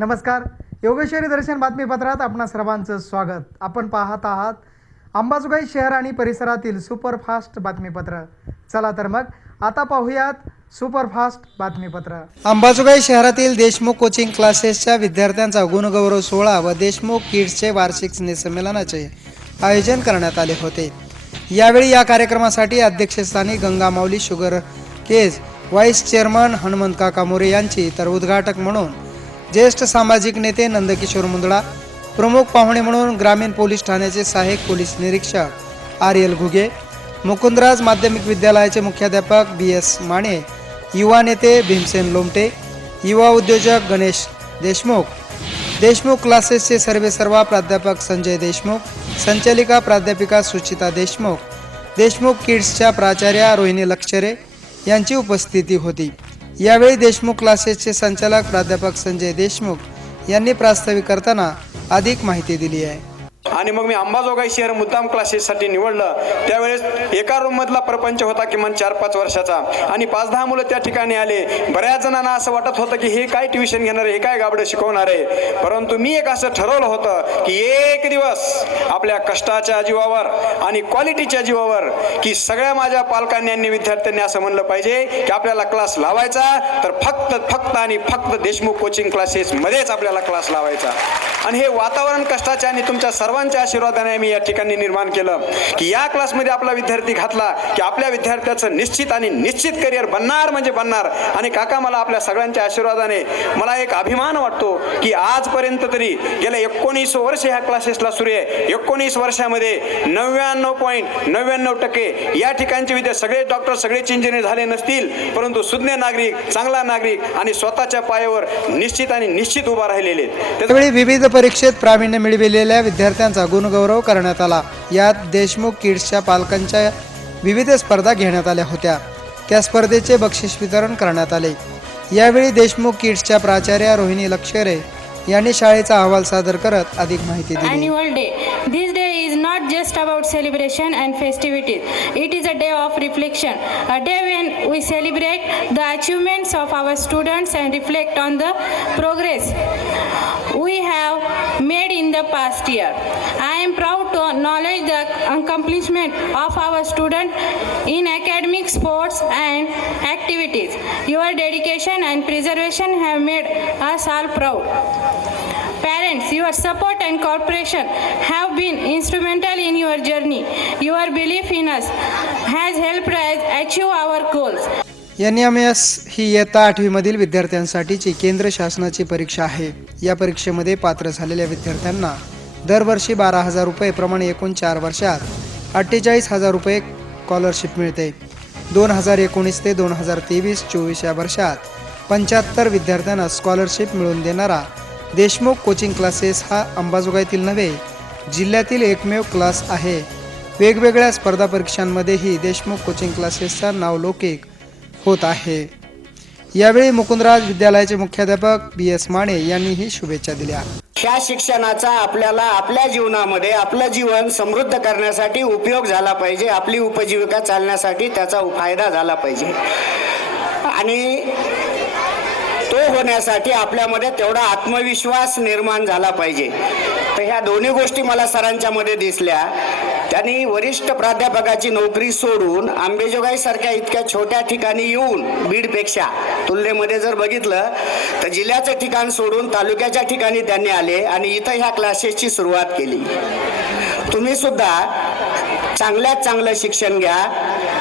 नमस्कार. योगेश्वरी दर्शन बातमीपत्रात आपणा सर्वांचं स्वागत. आपण पाहत आहात अंबाजोगाई शहर आणि परिसरातील सुपरफास्ट बातमीपत्र. चला तर मग आता पाहूयात सुपरफास्ट बातमीपत्र. अंबाजोगाई शहरातील देशमुख कोचिंग क्लासेसच्या विद्यार्थ्यांचा गुणगौरव सोहळा व देशमुख किड्सचे वार्षिक स्नेहसंमेलनाचे आयोजन करण्यात आले होते. यावेळी या कार्यक्रमासाठी अध्यक्षस्थानी Gangamauli sugar Kej vice chairman Hanumant काका मोरे यांची तर उद्घाटक म्हणून ज्येष्ठ सामाजिक नेते नंदकिशोर मुंदडा प्रमुख पाहुणे म्हणून ग्रामीण पोलीस ठाण्याचे सहाय्यक पोलीस निरीक्षक आर एल घुगे मुकुंदराज माध्यमिक विद्यालयाचे मुख्याध्यापक बी एस माने युवा नेते भीमसेन लोमटे युवा उद्योजक गणेश देशमुख देशमुख क्लासेसचे सर्वेसर्वा प्राध्यापक संजय देशमुख संचालिका प्राध्यापिका सुचिता देशमुख देशमुख किड्सच्या प्राचार्या रोहिणी लक्षरे यांची उपस्थिती होती. यावेळी देशमुख क्लासेसचे संचालक प्राध्यापक संजय देशमुख यांनी प्रास्ताविक करताना अधिक माहिती दिली आहे. आणि मग मी अंबाजोगाई शहर मुद्दाम क्लासेससाठी निवडलं. त्यावेळेस एका रूम मधला प्रपंच होता किमान चार पाच वर्षाचा. आणि पाच दहा मुलं त्या ठिकाणी आले. बऱ्याच जणांना असं वाटत होतं की हे काय ट्युशन घेणार आहे? हे काय गाबडं शिकवणार आहे? परंतु मी एक असं ठरवलं होतं की एक दिवस आपल्या कष्टाच्या जीवावर आणि क्वालिटीच्या जीवावर की सगळ्या माझ्या पालकांनी आणि विद्यार्थ्यांनी असं म्हणलं पाहिजे की आपल्याला क्लास लावायचा तर फक्त फक्त आणि फक्त देशमुख कोचिंग क्लासेस मध्येच आपल्याला क्लास लावायचा. आणि हे वातावरण कष्टाचे आणि तुमच्या सर्व सर्वांच्या आशीर्वादाने मी या ठिकाणी निर्माण केलं की या क्लासमध्ये आपला विद्यार्थी घातला की आपल्या विद्यार्थ्याचं निश्चित आणि निश्चित करिअर बनणार म्हणजे बनणार. आणि काका मला आपल्या सगळ्यांच्या आशीर्वादाने मला एक अभिमान वाटतो की आजपर्यंत तरी गेल्या एकोणीस वर्ष ह्या क्लासेसला सुरू आहे. एकोणीस वर्षामध्ये नव्याण्णव पॉईंट नव्याण्णव टक्के या ठिकाणचे विद्यार्थी सगळे डॉक्टर सगळेच इंजिनियर झाले नसतील. परंतु सुज्ञ नागरिक चांगला नागरिक आणि स्वतःच्या पायावर निश्चित आणि निश्चित उभा राहिलेले आहेत. त्यावेळी विविध परीक्षेत प्रावीण्य मिळविलेल्या विद्यार्थ्यांना विद्यार्थ्यांचा गुणगौरव करण्यात आला. यात देशमुख किड्सच्या पालकांच्या विविध स्पर्धा घेण्यात आल्या होत्या. त्या स्पर्धेचे बक्षीस वितरण करण्यात आले. यावेळी देशमुख किड्सच्या प्राचार्या रोहिणी लक्षरे यांनी शाळेचा अहवाल सादर करत अधिक माहिती दिली. Not just about celebration and festivities. It is a day of reflection, a day when we celebrate the achievements of our students and reflect on the progress we have made in the past year. I am proud to acknowledge the accomplishment of our students in academic, sports, and activities. Your dedication and preservation have made us all proud. Parents, your support and cooperation have been instrumental in your journey. Your belief in us has helped us achieve our goals. N M S ही इयत्ता आठवीमधील विद्यार्थ्यांसाठीची केंद्र शासनाची परीक्षा आहे या परीक्षेमध्ये पात्र झालेल्या विद्यार्थ्यांना दरवर्षी बारा हजार रुपये प्रमाणे एकूण चार वर्षात अठ्ठेचाळीस हजार रुपये स्कॉलरशिप मिळते दोन हजार एकोणीस ते दोन हजार तेवीस चोवीस या वर्षात पंच्याहत्तर विद्यार्थ्यांना स्कॉलरशिप मिळवून देणारा देशमुख कोचिंग क्लासेस हा अंबाजोगाईतील नव्हे जिल्ह्यातील एकमेव क्लास आहे. वेगवेगळ्या स्पर्धा परीक्षांमध्येही देशमुख कोचिंग क्लासेसचा नावलौकिक होत आहे. यावेळी मुकुंदराज विद्यालयाचे मुख्याध्यापक बी एस माने यांनीही शुभेच्छा दिल्या. ह्या शिक्षणाचा आपल्याला आपल्या जीवनामध्ये आपलं जीवन समृद्ध करण्यासाठी उपयोग झाला पाहिजे आपली उपजीविका चालण्यासाठी त्याचा फायदा झाला पाहिजे. आणि तो होण्यासाठी आपल्यामध्ये तेवढा आत्मविश्वास निर्माण झाला पाहिजे. तर ह्या दोन्ही गोष्टी मला सरांच्या मध्ये दिसल्या. त्यांनी वरिष्ठ प्राध्यापकाची नोकरी सोडून आंबेजोगाई सारख्या इतक्या छोट्या ठिकाणी येऊन बीडपेक्षा तुलनेमध्ये जर बघितलं तर जिल्ह्याचं ठिकाण सोडून तालुक्याच्या ठिकाणी त्यांनी आले आणि इथं ह्या क्लासेसची सुरुवात केली. तुम्ही सुद्धा चांगल्यात चांगलं शिक्षण घ्या.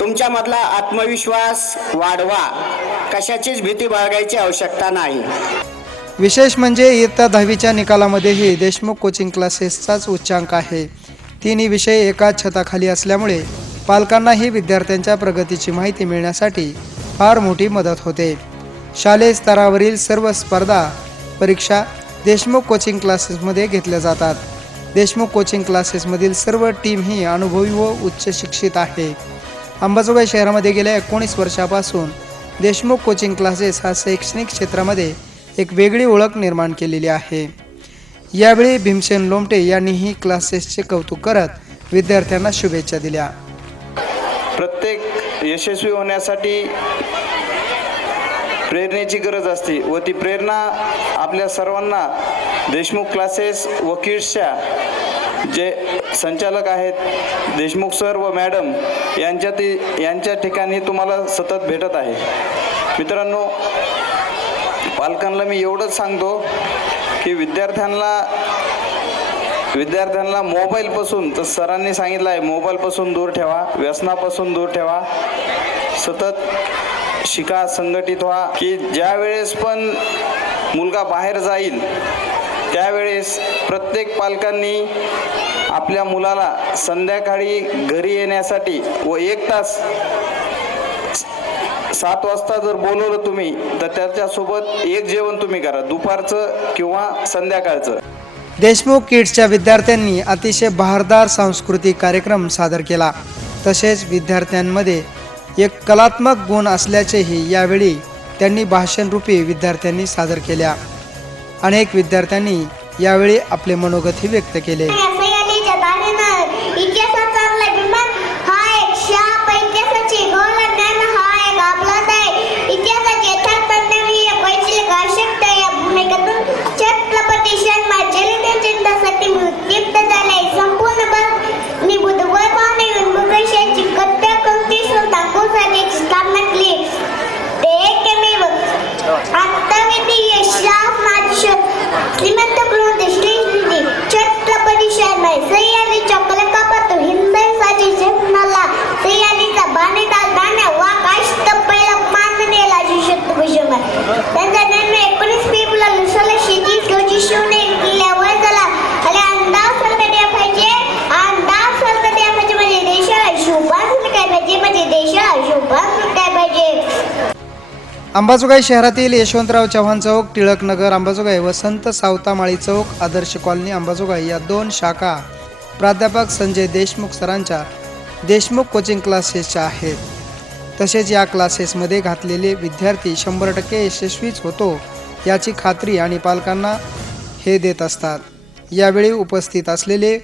तुमच्यामधला आत्मविश्वास वाढवा. कशाचीच भीती बाळगायची आवश्यकता नाही. विशेष म्हणजे इयत्ता दहावीच्या निकालामध्येही देशमुख कोचिंग क्लासेसचाच उच्चांक आहे. तिन्ही विषय एकाच छताखाली असल्यामुळे पालकांनाही विद्यार्थ्यांच्या प्रगतीची माहिती मिळण्यासाठी फार मोठी मदत होते. शालेय स्तरावरील सर्व स्पर्धा परीक्षा देशमुख कोचिंग क्लासेसमध्ये घेतल्या जातात. देशमुख कोचिंग क्लासेसमधील सर्व टीम ही अनुभवी व उच्च शिक्षित आहे. अंबाजोगाई शहरामध्ये गेल्या एकोणीस वर्षापासून देशमुख कोचिंग क्लासेस हा शैक्षणिक क्षेत्रामध्ये एक वेगळी ओळख निर्माण केलेली आहे. यावेळी भीमसेन लोमटे यांनीही क्लासेसचे कौतुक करत विद्यार्थ्यांना शुभेच्छा दिल्या. प्रत्येक यशस्वी होण्यासाठी प्रेरणेची गरज असते व ती प्रेरणा आपल्या सर्वांना देशमुख क्लासेस व किड्सच्या जे संचालक आहेत देशमुख सर व मॅडम यांच्या यांच्या ठिकाणी तुम्हाला सतत भेटत आहे. मित्रांनो पालकांना मी एवढंच सांगतो की विद्यार्थ्यांना विद्यार्थ्यांना मोबाईलपासून तर सरांनी सांगितलं आहे मोबाईलपासून दूर ठेवा व्यसनापासून दूर ठेवा. सतत शिका संघटित व्हा की ज्या वेळेस पण मुलगा बाहेर जाईल त्यावेळेस प्रत्येक पालकांनी आपल्या मुलाला संध्याकाळी घरी येण्यासाठी व एक तास सात वाजता जर बोलवलं तुम्ही तर त्याच्यासोबत एक जेवण तुम्ही करा दुपारचं किंवा संध्याकाळचं. देशमुख किड्सच्या विद्यार्थ्यांनी अतिशय बहारदार सांस्कृतिक कार्यक्रम सादर केला. तसेच विद्यार्थ्यांमध्ये एक कलात्मक गुण असल्याचेही यावेळी त्यांनी भाषणरूपी विद्यार्थ्यांनी सादर केल्या. अनेक विद्यार्थ्यांनी यावेळी आपले मनोगतही व्यक्त केले. अंबाजोगाई शहरातील यशवंतराव चव्हाण चौक टिळक नगर अंबाजोगाई व संत सावतामाळी चौक आदर्श कॉलनी अंबाजोगाई या दोन शाखा प्राध्यापक संजय देशमुख सरांच्या देशमुख कोचिंग क्लासेसच्या आहेत. तसेच या क्लासेसमध्ये घातलेले विद्यार्थी शंभर टक्के यशस्वीच होतो याची खात्री आणि पालकांना हे देत असतात. यावेळी उपस्थित असलेले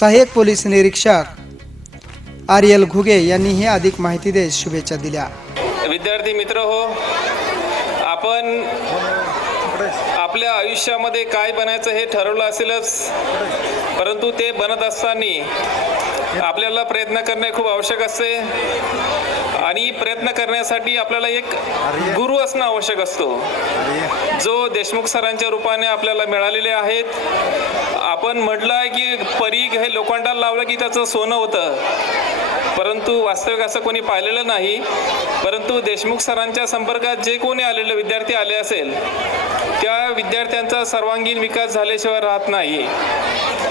सहाय्यक पोलीस निरीक्षक आर एल घुगे यांनीही अधिक माहिती देत शुभेच्छा दिल्या. विद्यार्थी मित्र हो आपण आपल्या आयुष्यामध्ये काय बनायचं हे ठरवलं असेलच परंतु ते बनत असताना आपल्याला प्रयत्न करणे खूप आवश्यक असते. आणि प्रयत्न करण्यासाठी आपल्याला एक गुरु असणं आवश्यक असतो. जो देशमुख सरांच्या रूपाने आपल्याला मिळालेले आहेत आपण म्हटलं आहे की परीघ हे लोखंडाला लावलं की त्याचं सोनं होतं. परंतु वास्तविक असं कोणी पाहिलेलं नाही. परंतु देशमुख सरांच्या संपर्कात जे कोणी आलेले विद्यार्थी आले असेल त्या विद्यार्थ्यांचा सर्वांगीण विकास झाल्याशिवाय राहत नाही.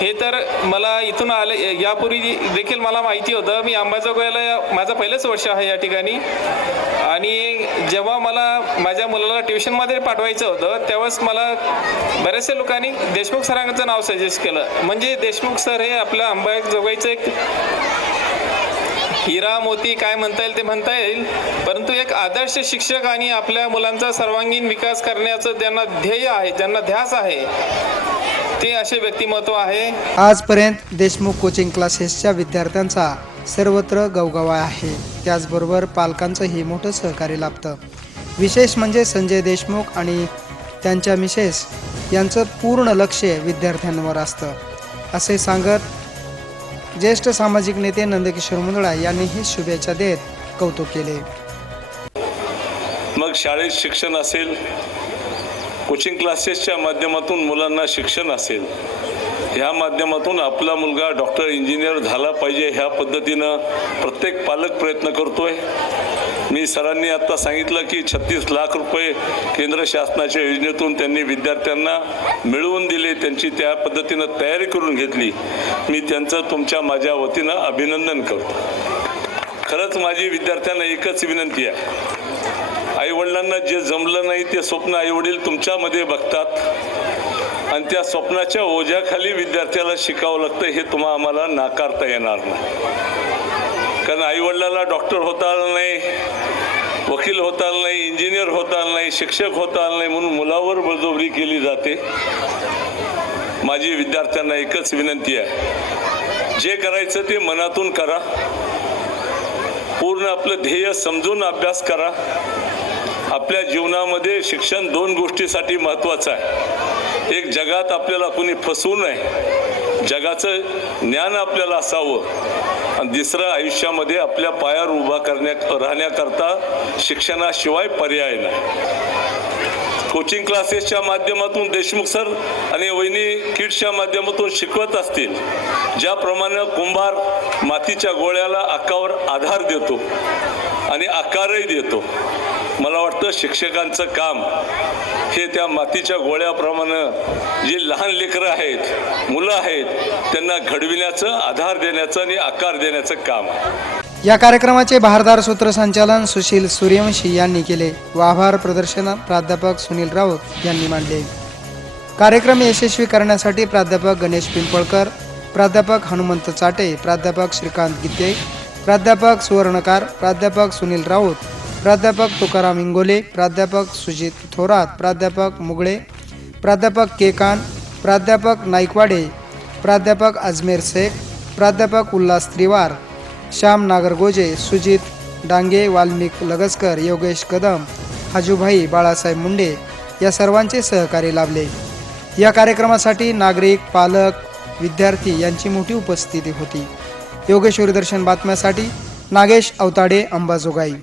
हे तर मला इथून आले यापूर्वी देखील मला माहिती होतं. मी अंबाजोगाईला माझं पहिलंच वर्ष आहे या ठिकाणी. आणि जेव्हा मला माझ्या मुलाला ट्युशनमध्ये पाठवायचं होतं त्यावेळेस मला बऱ्याचशा लोकांनी देशमुख सरांचं नाव सजेस्ट केलं. म्हणजे देशमुख सर हे आपल्या अंबाजोगाईचं एक हिरा मोती काय म्हणता येईल ते म्हणता येईल. परंतु एक आदर्श शिक्षक आणि आपल्या मुलांचा सर्वांगीण विकास करण्याचं त्यांना ध्येय आहे ज्यांना ध्यास आहे ते असे व्यक्तिमत्व आहे. आजपर्यंत देशमुख कोचिंग क्लासेसच्या विद्यार्थ्यांचा सर्वत्र गवगवा आहे. त्याचबरोबर पालकांचंही मोठं सहकार्य लाभतं. विशेष म्हणजे संजय देशमुख आणि त्यांच्या मिसेस यांचं पूर्ण लक्ष विद्यार्थ्यांवर असतं. असे सांगत ज्येष्ठ सामाजिक नेते नंदकिशोर मुंदळा यांनीही शुभेच्छा देत कौतुक केले. मग शाळेत शिक्षण असेल कोचिंग क्लासेसच्या माध्यमातून मुलांना शिक्षण असेल ह्या माध्यमातून आपला मुलगा डॉक्टर इंजिनियर झाला पाहिजे ह्या पद्धतीनं प्रत्येक पालक प्रयत्न करतोय. मी सरांनी आत्ता सांगितलं की छत्तीस लाख रुपये केंद्र शासनाच्या योजनेतून त्यांनी विद्यार्थ्यांना मिळवून दिले त्यांची त्या पद्धतीनं तयारी करून घेतली. मी त्यांचं तुमच्या माझ्या वतीनं अभिनंदन करतो. खरंच माझी विद्यार्थ्यांना एकच विनंती आहे. आई वडिलांना जे जमलं नाही ते स्वप्न आई वडील तुमच्यामध्ये बघतात. आणि त्या स्वप्नाच्या ओझ्याखाली विद्यार्थ्याला शिकावं लागतं हे तुम्हा आम्हाला नाकारता येणार नाही. कारण आई वडिलाला डॉक्टर होता आलं नाही वकील होता आलं नाही इंजिनियर होता आलं नाही शिक्षक होता आलं नाही म्हणून मुलावर बळजबरी केली जाते. माझी विद्यार्थ्यांना एकच विनंती आहे. जे करायचं ते मनातून करा. पूर्ण आपलं ध्येय समजून अभ्यास करा. आपल्या जीवनामध्ये शिक्षण दोन गोष्टीसाठी महत्त्वाचं आहे. एक जगात आपल्याला कुणी फसवू नये. जगाचं ज्ञान आपल्याला असावं. आणि दुसरं आयुष्यामध्ये आपल्या पायावर उभा करण्या राहण्याकरता शिक्षणाशिवाय पर्याय नाही. कोचिंग क्लासेसच्या माध्यमातून देशमुख सर आणि वहिनी किट्सच्या माध्यमातून शिकवत असतील ज्याप्रमाणे कुंभार मातीच्या गोळ्याला आकावर आधार देतो आणि आकारही देतो. मला वाटतं शिक्षकांचं काम हे त्या मातीच्या गोळ्याप्रमाणे जी लहान लेकरं आहेत मुलं आहेत त्यांना घडविण्याचं आधार देण्याचं आणि आकार देण्याचं काम. आहे या कार्यक्रमाचे भारदार सूत्रसंचालन सुशील सूर्यवंशी यांनी केले व आभार प्रदर्शन प्राध्यापक सुनील राऊत यांनी मांडले. कार्यक्रम यशस्वी करण्यासाठी प्राध्यापक गणेश पिंपळकर प्राध्यापक हनुमंत चाटे प्राध्यापक श्रीकांत गीते प्राध्यापक सुवर्णकार प्राध्यापक सुनील राऊत प्राध्यापक तुकाराम इंगोले प्राध्यापक सुजित थोरात प्राध्यापक मुगळे प्राध्यापक केकान प्राध्यापक नाईकवाडे प्राध्यापक अजमेर शेख प्राध्यापक उल्हास त्रिवार श्याम नागरगोजे सुजित डांगे वाल्मिक लगसकर योगेश कदम हाजूभाई बाळासाहेब मुंडे या सर्वांचे सहकार्य लाभले. या कार्यक्रमासाठी नागरिक पालक विद्यार्थी यांची मोठी उपस्थिती होती. योगेश्वरी दर्शन बातम्यासाठी नागेश अवताडे अंबाजोगाई.